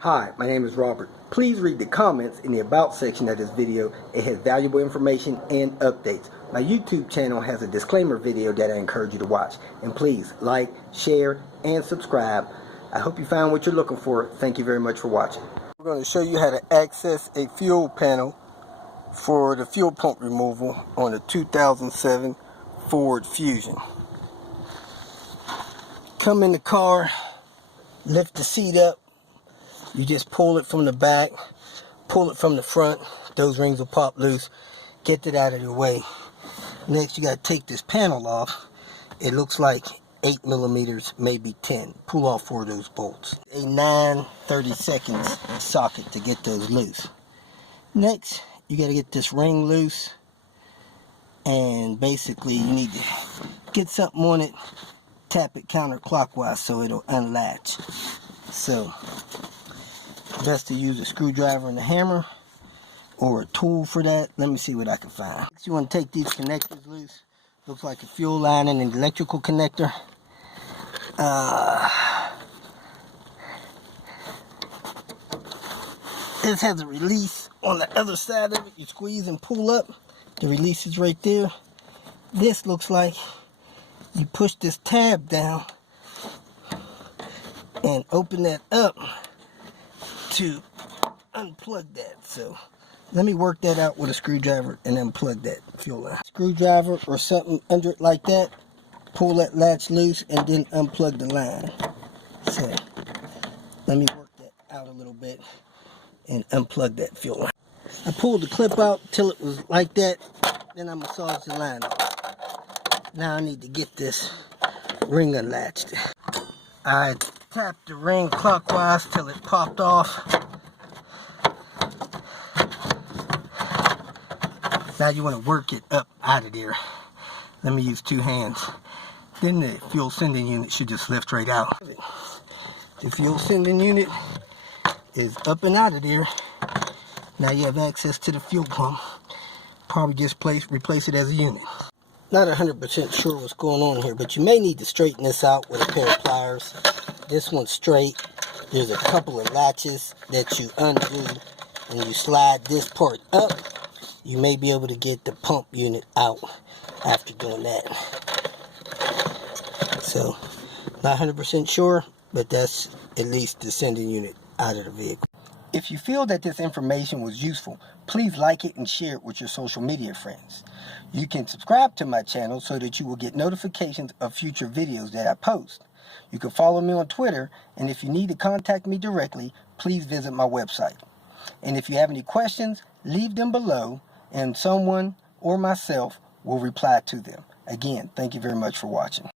Hi, my name is Robert. Please read the comments in the About section of this video. It has valuable information and updates. My YouTube channel has a disclaimer video that I encourage you to watch. And please like, share, and subscribe. I hope you found what you're looking for. Thank you very much for watching. We're going to show you how to access a fuel panel for the fuel pump removal on a 2007 Ford Fusion. Come in the car, lift the seat up. You just pull it from the back, pull it from the front. Those rings will pop loose. Get that out of your way. Next, you got to take this panel off. It looks like 8 millimeters, maybe 10. Pull off 4 of those bolts. A 9/32 socket to get those loose. Next, you got to get this ring loose. And basically, you need to get something on it. Tap it counterclockwise so it'll unlatch. So, best to use a screwdriver and a hammer or a tool for that. Let me see what I can find. Next, you want to take these connectors loose. Looks like a fuel line and an electrical connector. This has a release on the other side of it. You squeeze and pull up. The release is right there. This looks like you push this tab down and open that up to unplug that. So let me work that out with a screwdriver and unplug that fuel line. Screwdriver or something under it like that, pull that latch loose and then unplug the line. So let me work that out a little bit and unplug that fuel line. I pulled the clip out till it was like that, then I massaged the line off. Now I need to get this ring unlatched. I tapped the ring clockwise till it popped off. Now you want to work it up out of there. Let me use 2 hands. Then the fuel sending unit should just lift right out. The fuel sending unit is up and out of there. Now you have access to the fuel pump. Probably just replace it as a unit. Not 100% sure what's going on here, but you may need to straighten this out with a pair of pliers. This one's straight. There's a couple of latches that you undo and you slide this part up. You may be able to get the pump unit out after doing that. So, not 100% sure, but that's at least the sending unit out of the vehicle. If you feel that this information was useful, please like it and share it with your social media friends. You can subscribe to my channel so that you will get notifications of future videos that I post. You can follow me on Twitter, and if you need to contact me directly, please visit my website. And if you have any questions, leave them below, and someone or myself will reply to them. Again, thank you very much for watching.